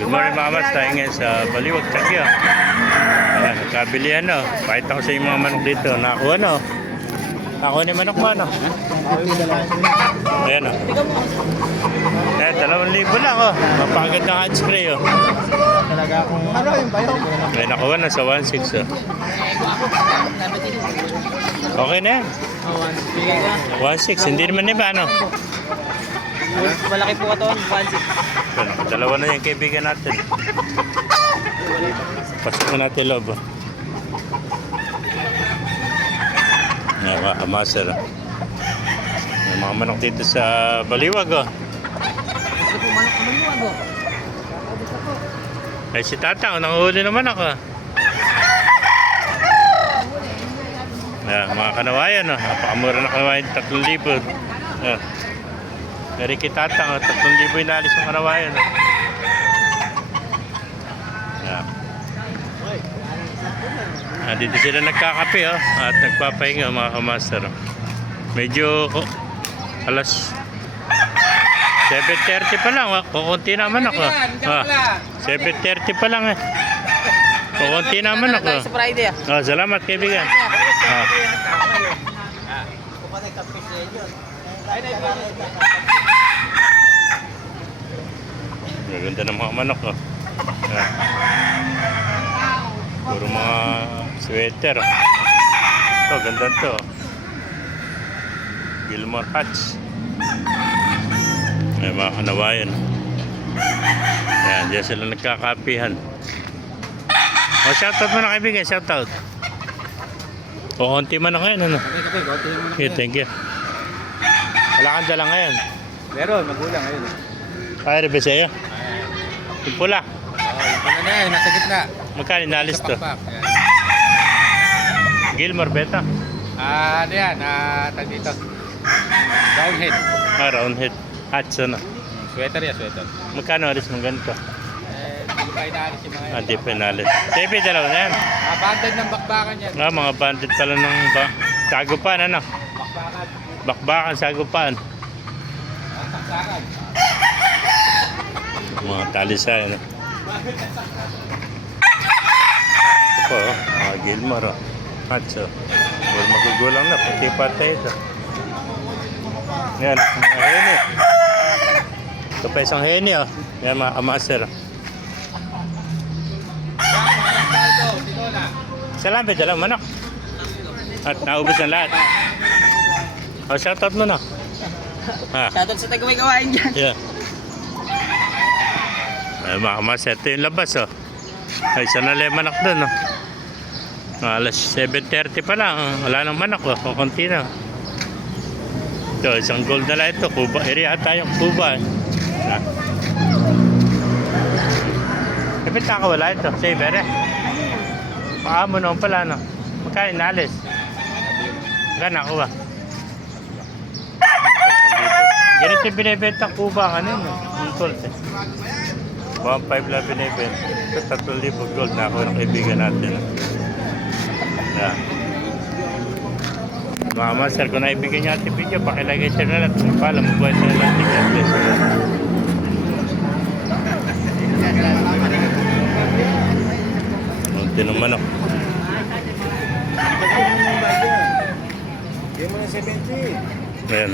Good morning mga mas, tayo ngayon sa Baliwag, Tagyo. Ayan, nagkabilihan no. Pakita ko sa inyo mga manok dito. Nakakuha no. Nakakuha ni manok mo no. Ayan o. Ayan, 2,000 lang oh. Mapagad ng hot spray oh. Talaga akong ano yung bayo? Ayan, nakuha na sa 1,600 oh. Okay na yan. 1,600, hindi naman iba ano. Malaki po ito, 1.6. Ayan, dalawa na yung kaibigan natin. Pasok na natin loob. Ayan, mga kamaster. May mga manok dito sa Baliwag oh. Ito po manok naman mo ano? Ay si Tata, nanguhuli naman ako. Ayan, mga kanawayan oh. Napakamura na kanawayan, 3,000. Ayan. Pero kitata, 3,000 inalis yung kanawayan. Yeah. Dito sila nagkakape oh, at nagpapahinga mga kamaster. Medyo alas 7:30 pa lang, kukunti naman ako. 7:30 pa lang eh. Kukunti naman ako. Sa Friday ah. Oh, salamat kaibigan. Maganda ng mga manok oh. Ayan. Puro mga sweater. Ito, ganda ito. Gilmore Hatch. May mga kanawayan. Ayan, diyan sila nagkakapihan. O, shoutout mo na kaibigan, shoutout. O, konti man na ngayon, ano? Okay, thank you. Wala kang dala ngayon. Meron, magulang ngayon. Ay, rebe sa'yo. Yung pula. Yung pula na yan, nasa gitna. Magkano inalis to? Gilmore Beta. Ano yan, tag dito. Round head. Round head. Hatch ano. Sweater yan, sweater. Magkano alis ng ganito? Hindi pa inaalis yung mga yan. Hindi pa inalis. Sebe, dalawa na yan. Banded ng bakbakan yan. Mga bandit pala ng sagupan, ano? Bakbakan. Bakbakan, sagupan. Saksakan. Mga talisay, ano? Ito po, oh. Mga Gilmore, oh. Hatch, oh. Huwag magugulang na, puti patay ito. Yan, mga heni. Ito pa isang heni, oh. Yan, mga amaser. Salamat, dalang manok. At naubos na lahat. O, shoutout mo na. Shoutout sa tagaway gawain dyan. Yeah. Ay, mga kamaser, ito yung labas, oh. Ay, isa na lang manok doon, oh. Alas 7:30 pa lang, oh. Wala nang manok, oh. Kukunti na. Ito, isang gold na lang ito. Kuba, area tayong Kuba, eh. Kapit ka wala ito, saver, eh. Paa mo noon pala, no? Magkain nalis. Gana ko ba? Ganito yung binibentang Kuba kanina. Yung gold, eh. 1,500 lang binibenta. Ito 3,000 gold na ako ng kaibigan natin. Yeah. Mga master, kung naibigyan niyo ating video, pakilagay share na lang. Pala, mabuhay na lang. Munti ng manok. Game mo na 70. Ayan.